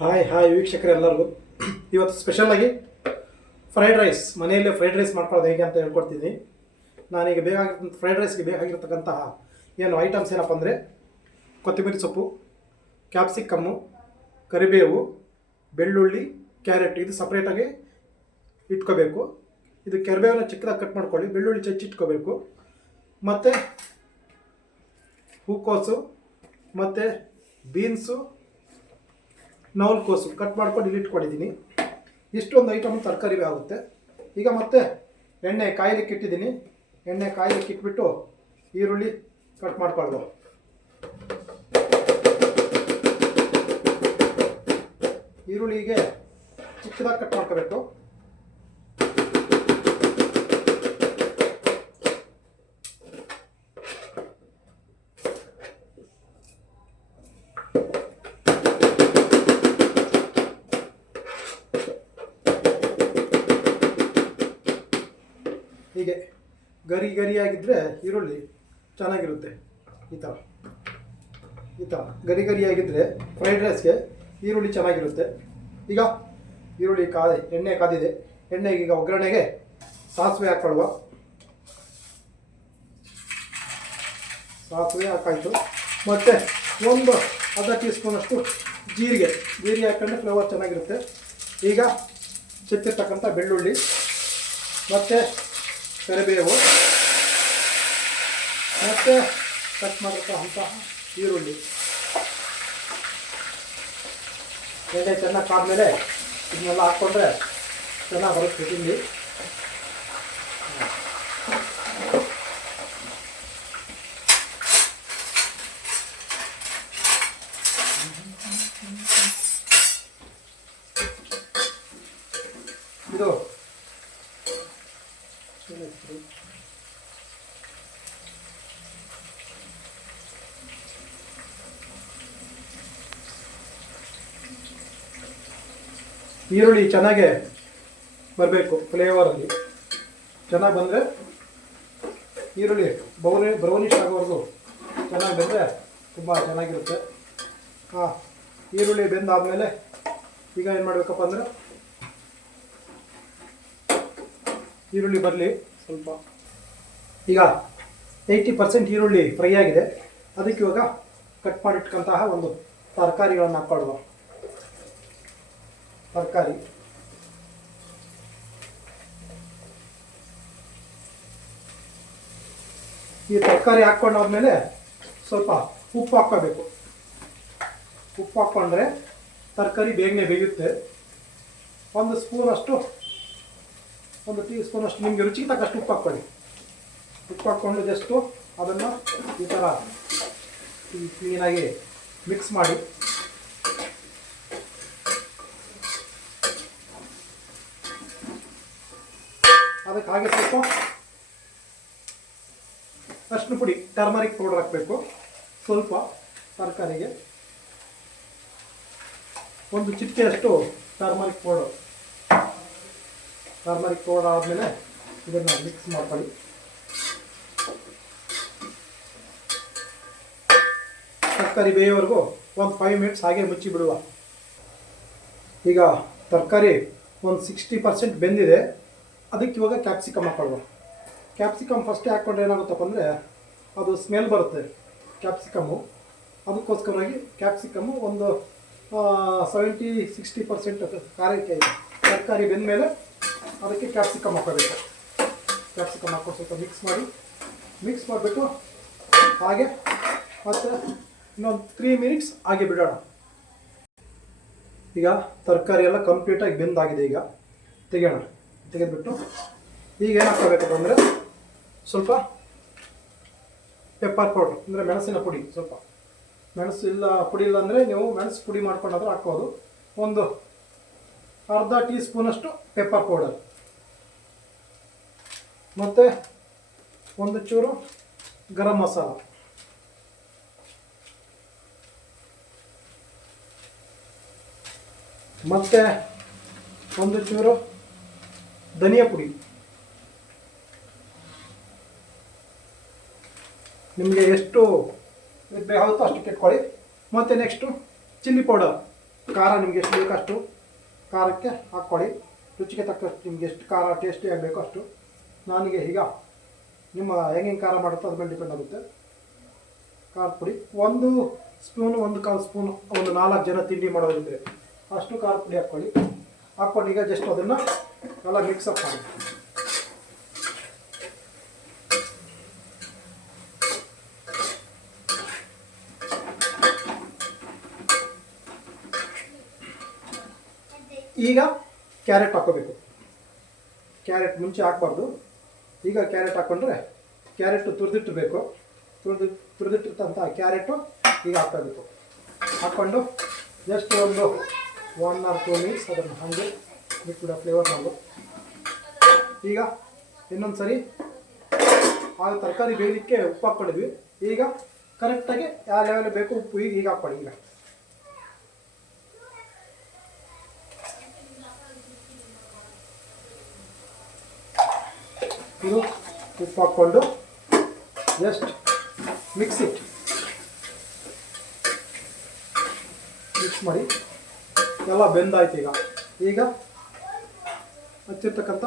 Hi hi ವೀಕ್ಷಕರು ಎಲ್ಲರಿಗೂ ಇವತ್ತು ಸ್ಪೆಷಲಾಗಿ ಫ್ರೈಡ್ ರೈಸ್ ಮನೆಯಲ್ಲೇ ಫ್ರೈಡ್ ರೈಸ್ ಮಾಡ್ಕೊಳ್ಳೋದು ಹೇಗೆ ಅಂತ ಹೇಳ್ಕೊಡ್ತೀನಿ. ನಾನೀಗ ಫ್ರೈಡ್ ರೈಸ್ಗೆ ಬೇಕಾಗಿರ್ತಕ್ಕಂತಹ ಏನು ಐಟಮ್ಸ್ ಏನಪ್ಪ ಅಂದರೆ ಕೊತ್ತಂಬರಿ ಸೊಪ್ಪು, ಕ್ಯಾಪ್ಸಿಕಮ್ಮು, ಕರಿಬೇವು, ಬೆಳ್ಳುಳ್ಳಿ, ಕ್ಯಾರೆಟ್ ಇದು ಸಪ್ರೇಟಾಗಿ ಇಟ್ಕೋಬೇಕು. ಇದು ಕರಿಬೇವನ್ನ ಚಿಕ್ಕದಾಗಿ ಕಟ್ ಮಾಡ್ಕೊಳ್ಳಿ, ಬೆಳ್ಳುಳ್ಳಿ ಚಚ್ಚಿಟ್ಕೋಬೇಕು, ಮತ್ತು ಹೂಕೋಸು ಮತ್ತು ಬೀನ್ಸು, ನವಲಕೋಸು ಕಟ್ ಮಾಡ್ಕೊಂಡು ಇಲ್ಲಿ ಇಟ್ಕೊಂಡಿದ್ದೀನಿ. ಇಷ್ಟೊಂದು ಐಟಮ್ ತರಕಾರಿ ಆಗುತ್ತೆ. ಈಗ ಮತ್ತೆ ಎಣ್ಣೆ ಕಾಯಲಿಕ್ಕೆ ಇಟ್ಟಿದ್ದೀನಿ. ಎಣ್ಣೆ ಕಾಯಲಿಕ್ಕೆ ಇಟ್ಬಿಟ್ಟು ಈರುಳ್ಳಿ ಕಟ್ ಮಾಡ್ಕೊಳ್ಳೋದು. ಈರುಳ್ಳಿಗೆ ಚಿಕ್ಕದಾಗಿ ಕಟ್ ಮಾಡ್ಕೋಬೇಕು. ಹೀಗೆ ಗರಿಯಾಗಿದ್ದರೆ ಈರುಳ್ಳಿ ಚೆನ್ನಾಗಿರುತ್ತೆ. ಈ ಥರ ಗರಿಯಾಗಿದ್ದರೆ ಫ್ರೈಡ್ ರೈಸ್ಗೆ ಈರುಳ್ಳಿ ಚೆನ್ನಾಗಿರುತ್ತೆ. ಈಗ ಈರುಳ್ಳಿ ಎಣ್ಣೆ ಕಾದಿದೆ. ಎಣ್ಣೆಗೆ ಈಗ ಒಗ್ಗರಣೆಗೆ ಸಾಸಿವೆ ಹಾಕ್ಕೊಳ್ಳುವ. ಸಾಸಿವೆ ಹಾಕಾಯಿತು. ಮತ್ತು ಒಂದು ಅರ್ಧ ಟೀ ಸ್ಪೂನಷ್ಟು ಜೀರಿಗೆ ಹಾಕ್ಕೊಂಡ್ರೆ ಫ್ಲೇವರ್ ಚೆನ್ನಾಗಿರುತ್ತೆ. ಈಗ ಚೆತ್ತಿರ್ತಕ್ಕಂಥ ಬೆಳ್ಳುಳ್ಳಿ ಮತ್ತು ಕರಿಬೇವು ಮತ್ತು ಕಟ್ ಮಾಡಿರ್ತಕ್ಕಂತಹ ಈರುಳ್ಳಿ ಎಣ್ಣೆ ಚೆನ್ನಾಗಿ ಕಾದ್ಮೇಲೆ ಇದನ್ನೆಲ್ಲ ಹಾಕ್ಕೊಂಡ್ರೆ ಚೆನ್ನಾಗಿ ಬರುತ್ತೆ ತಿಂಡಿ. ಇದು ಈರುಳ್ಳಿ ಚೆನ್ನಾಗೆ ಬರಬೇಕು. ಫ್ಲೇವರಲ್ಲಿ ಚೆನ್ನಾಗಿ ಬಂದರೆ ಈರುಳ್ಳಿ ಬ್ರೌನಿಷ್ ಆಗೋವರೆಗೂ ಚೆನ್ನಾಗಿ ಬಂದರೆ ತುಂಬ ಚೆನ್ನಾಗಿರುತ್ತೆ. ಈರುಳ್ಳಿ ಬೆಂದಾದಮೇಲೆ ಈಗ ಏನು ಮಾಡಬೇಕಪ್ಪ ಅಂದರೆ ಈರುಳ್ಳಿ ಬರಲಿ ಸ್ವಲ್ಪ. ಈಗ 80% ಈರುಳ್ಳಿ ಫ್ರೈ ಆಗಿದೆ. ಅದಕ್ಕೆ ಇವಾಗ ಕಟ್ ಮಾಡಿಟ್ಕೊಂತಹ ಒಂದು ತರಕಾರಿಗಳನ್ನು ಹಾಕ್ಕೊಳ್ಳುವ. ತರಕಾರಿ ಈ ತರಕಾರಿ ಹಾಕ್ಕೊಂಡಾದ್ಮೇಲೆ ಸ್ವಲ್ಪ ಉಪ್ಪು ಹಾಕ್ಕೋಬೇಕು. ಉಪ್ಪು ಹಾಕ್ಕೊಂಡ್ರೆ ತರಕಾರಿ ಬೇಗನೆ ಬೇಯುತ್ತೆ. ಒಂದು ಟೀ ಸ್ಪೂನಷ್ಟು ನಿಮಗೆ ರುಚಿಗೆ ತಕ್ಕಷ್ಟು ಉಪ್ಪು ಹಾಕ್ಕೊಳ್ಳಿ. ಉಪ್ಪು ಹಾಕ್ಕೊಂಡು ಜಸ್ಟು ಅದನ್ನು ಈ ಥರ ಕ್ಲೀನಾಗಿ ಮಿಕ್ಸ್ ಮಾಡಿ ಅದಕ್ಕೆ ಹಾಗೆ ಸ್ವಲ್ಪ ಅರಿಶಿನ ಪುಡಿ, ಟರ್ಮರಿಕ್ ಪೌಡರ್ ಹಾಕಬೇಕು. ಸ್ವಲ್ಪ ತರಕಾರಿಗೆ ಒಂದು ಚಿಟಿಕೆಯಷ್ಟು ಟರ್ಮರಿಕ್ ಪೌಡರ್ ಆದಮೇಲೆ ಇದನ್ನು ಮಿಕ್ಸ್ ಮಾಡ್ಕೊಳ್ಳಿ. ತರಕಾರಿ ಬೇಯೋವರೆಗೂ ಒಂದು 5 ಮಿನಿಟ್ಸ್ ಹಾಗೆ ಮುಚ್ಚಿ ಬಿಡುವ. ಈಗ ತರಕಾರಿ ಒಂದು 60% ಬೆಂದಿದೆ. ಅದಕ್ಕೆ ಇವಾಗ ಕ್ಯಾಪ್ಸಿಕಮ್ ಹಾಕೊಳ್ಳುವ. ಕ್ಯಾಪ್ಸಿಕಮ್ ಫಸ್ಟೇ ಹಾಕ್ಕೊಂಡ್ರೆ ಏನಾಗುತ್ತಪ್ಪ ಅಂದರೆ ಅದು ಸ್ಮೆಲ್ ಬರುತ್ತೆ ಕ್ಯಾಪ್ಸಿಕಮ್ಮು. ಅದಕ್ಕೋಸ್ಕರವಾಗಿ ಕ್ಯಾಪ್ಸಿಕಮ್ಮು ಒಂದು 70-60% ಖಾರಕ್ಕೆ ತರಕಾರಿ ಬೆಂದಮೇಲೆ ಅದಕ್ಕೆ ಕ್ಯಾಪ್ಸಿಕಮ್ ಹಾಕೋಬೇಕು. ಕ್ಯಾಪ್ಸಿಕಮ್ ಹಾಕೋ ಸ್ವಲ್ಪ ಮಿಕ್ಸ್ ಮಾಡಿಬಿಟ್ಟು ಹಾಗೆ ಮತ್ತು ಇನ್ನೊಂದು 3 ಮಿನಿಟ್ಸ್ ಹಾಗೆ ಬಿಡೋಣ. ಈಗ ತರಕಾರಿ ಎಲ್ಲ ಕಂಪ್ಲೀಟಾಗಿ ಬೆಂದಾಗಿದೆ. ಈಗ ತೆಗೆದುಬಿಟ್ಟು ಈಗ ಏನು ಹಾಕೋಬೇಕಪ್ಪ ಅಂದರೆ ಸ್ವಲ್ಪ ಪೆಪ್ಪರ್ ಪೌಡ್ರ್ ಅಂದರೆ ಮೆಣಸಿನ ಪುಡಿ. ಸ್ವಲ್ಪ ಪುಡಿ ಇಲ್ಲ ಅಂದರೆ ನೀವು ಮೆಣಸು ಪುಡಿ ಮಾಡ್ಕೊಂಡಾದ್ರೂ ಹಾಕ್ಬೋದು. ಒಂದು ಅರ್ಧ ಟೀ ಸ್ಪೂನಷ್ಟು ಪೆಪ್ಪರ್ ಪೌಡರ್ ಮತ್ತು ಒಂದು ಚೂರು ಗರಂ ಮಸಾಲ, ಮತ್ತು ಒಂದು ಚೂರು ಧನಿಯಾ ಪುಡಿ. ನಿಮಗೆ ಎಷ್ಟು ಆಗುತ್ತೋ ಅಷ್ಟಕ್ಕೆ ಇಟ್ಕೊಳ್ಳಿ. ಮತ್ತು ನೆಕ್ಸ್ಟು ಚಿಲ್ಲಿ ಪೌಡರ್ ಖಾರ ನಿಮ್ಗೆ ಎಷ್ಟು ಬೇಕಷ್ಟು ಖಾರಕ್ಕೆ ಹಾಕ್ಕೊಳ್ಳಿ. ರುಚಿಗೆ ತಕ್ಕಷ್ಟು ನಿಮ್ಗೆ ಎಷ್ಟು ಖಾರ ಟೇಸ್ಟಿ ಆಗಬೇಕು ಅಷ್ಟು. ನನಗೆ ಈಗ ನಿಮ್ಮ ಹೆಂಗೆ ಖಾರ ಮಾಡುತ್ತೋ ಅದ್ರ ಮೇಲೆ ಡಿಪೆಂಡ್ ಆಗುತ್ತೆ. ಖಾರದ ಪುಡಿ 1 ಸ್ಪೂನು 1/4 ಸ್ಪೂನು, ಒಂದು 4 ಜನ ತಿಂಡಿ ಮಾಡೋದಿದ್ರೆ ಅಷ್ಟು ಖಾರದ ಪುಡಿ ಹಾಕ್ಕೊಳ್ಳಿ. ಹಾಕ್ಕೊಂಡು ಈಗ ಜಸ್ಟ್ ಅದನ್ನು ಎಲ್ಲ ಮಿಕ್ಸಪ್ ಮಾಡಿ. ಈಗ ಕ್ಯಾರೆಟ್ ಹಾಕೋಬೇಕು. ಕ್ಯಾರೆಟ್ ಮುಂಚೆ ಹಾಕ್ಬಾರ್ದು. ಈಗ ಕ್ಯಾರೆಟ್ ಹಾಕ್ಕೊಂಡ್ರೆ ಕ್ಯಾರೆಟು ತುರಿದಿಟ್ಟಿರಬೇಕು. ತುರಿದಿಟ್ಟಿರ್ತಂಥ ಕ್ಯಾರೆಟು ಈಗ ಹಾಕಬೇಕು. ಹಾಕ್ಕೊಂಡು ಜಸ್ಟ್ ಒಂದು 1 or 2 ಮಿನಿಟ್ಸ್ ಅದನ್ನು ಹಾಗೆ ಬಿಟ್ಬಿಡೋ ಫ್ಲೇವರ್ ಮಾಡೋದು. ಈಗ ಇನ್ನೊಂದು ಸರಿ ಆಗ ತರಕಾರಿ ಬೇಯಲಿಕ್ಕೆ ಉಪ್ಪು ಹಾಕ್ಕೊಂಡಿದ್ವಿ. ಈಗ ಕರೆಕ್ಟಾಗಿ ಯಾವ ಲೆವೆಲ್ ಬೇಕು ಉಪ್ಪು ಈಗ ಹಾಕ್ಕೊಳ್ಳಿ. ಈಗ ಇದು ಉಪ್ಪು ಹಾಕ್ಕೊಂಡು ಜಸ್ಟ್ ಮಿಕ್ಸ್ ಮಾಡಿ. ಎಲ್ಲ ಬೆಂದಾಯ್ತು. ಈಗ ಹಚ್ಚಿರ್ತಕ್ಕಂಥ